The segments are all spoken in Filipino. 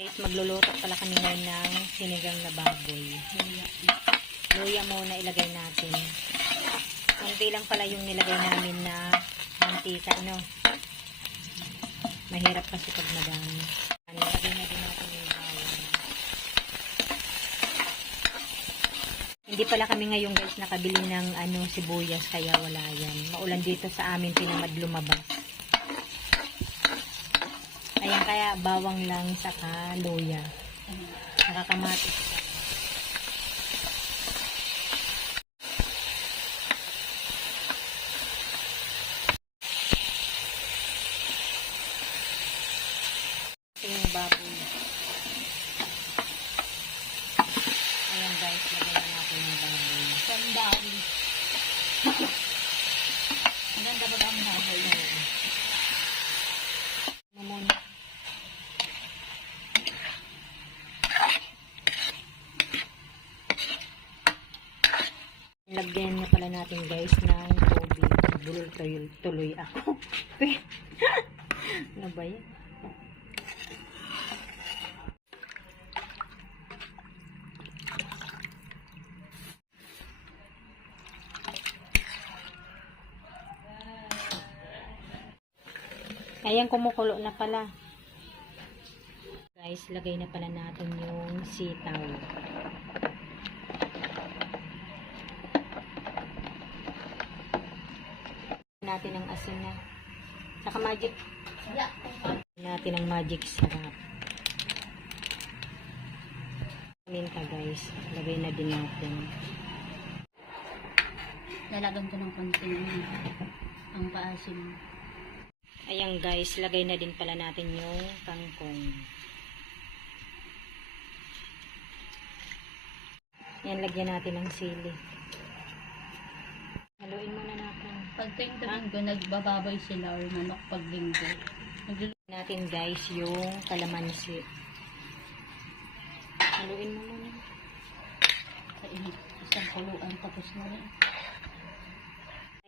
Guys, magluluto pala kami ngayon ng sinigang na baboy. Luya muna ilagay natin. Kunti lang pala yung nilagay namin na mantika, no? Mahirap kasi pag madami. Nilagay na din natin yung bawang. Hindi pala kami ngayon guys nakabili ng sibuyas, kaya wala yan. Maulan dito sa amin, pinamad lumabas. Ayan, kaya bawang lang saka luya. Nakakamatis. Ito yung baboy. Ayan guys, lagyan na natin yung baboy. Sandali. Ang ganda ba ang baboy na yun? Mamuna. Lagyan na pala natin guys ng tubig. Bulol tuloy ako. Ano ba yan? Ayan, kumukulo na pala. Guys, lagay na pala natin yung sitaw. Natin ang asin na. Saka magic. Natin ang magic sarap. Minta guys. Lagay na din natin. Lalagan ko ng konti ang paasim. Ayan guys, lagay na din pala natin yung kangkong. Yan, lagyan natin ng sili. Haluin muna natin. Pag linggo, nagbababay sila or manok pag linggo. Nagluluto natin guys yung kalamansi. Haluin mo muna. Sa isang kuluan tapos na rin.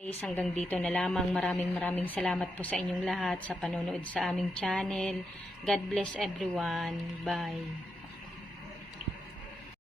Guys, hanggang dito na lamang. Maraming salamat po sa inyong lahat sa panonood sa aming channel. God bless everyone. Bye.